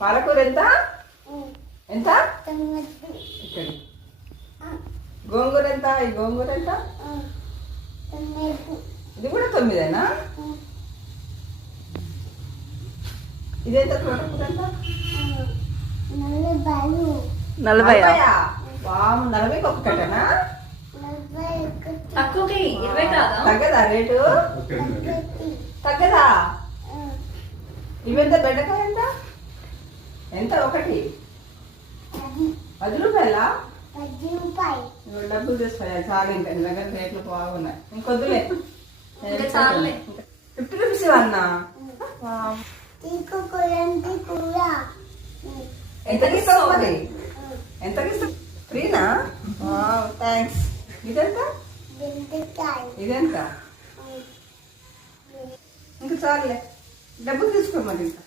పాలకూర ఎంత ఎంత? ఇక్కడ గోంగూర ఎంత? ఈ గోంగూర ఎంత? ఇది కూడా 9. ఇదెంత? తోటకూర ఎంత? 40. 40కి ఒక్కటనా? తక్కువకి 20 కాదా? తగ్గదా రేటు? తగ్గదా? ఇవెంత? బెండకాయ ఎంత ఎంత? ఒకటి 10 రూపాయలా? డబ్బులు తీసుకోవాలి చాలు. ఇంకా నీ దగ్గర రేట్లు బాగున్నాయి. ఇంకొద్దులే. 50 రూపీస్ అన్న. ఎంతకి ఇస్తావు మరి? ఎంతకి ఇస్తావు? ఫ్రీనా? థ్యాంక్స్. ఇదెంత? ఇదెంత? ఇంకా చాలులే. డబ్బులు తీసుకో మరి. ఇంకా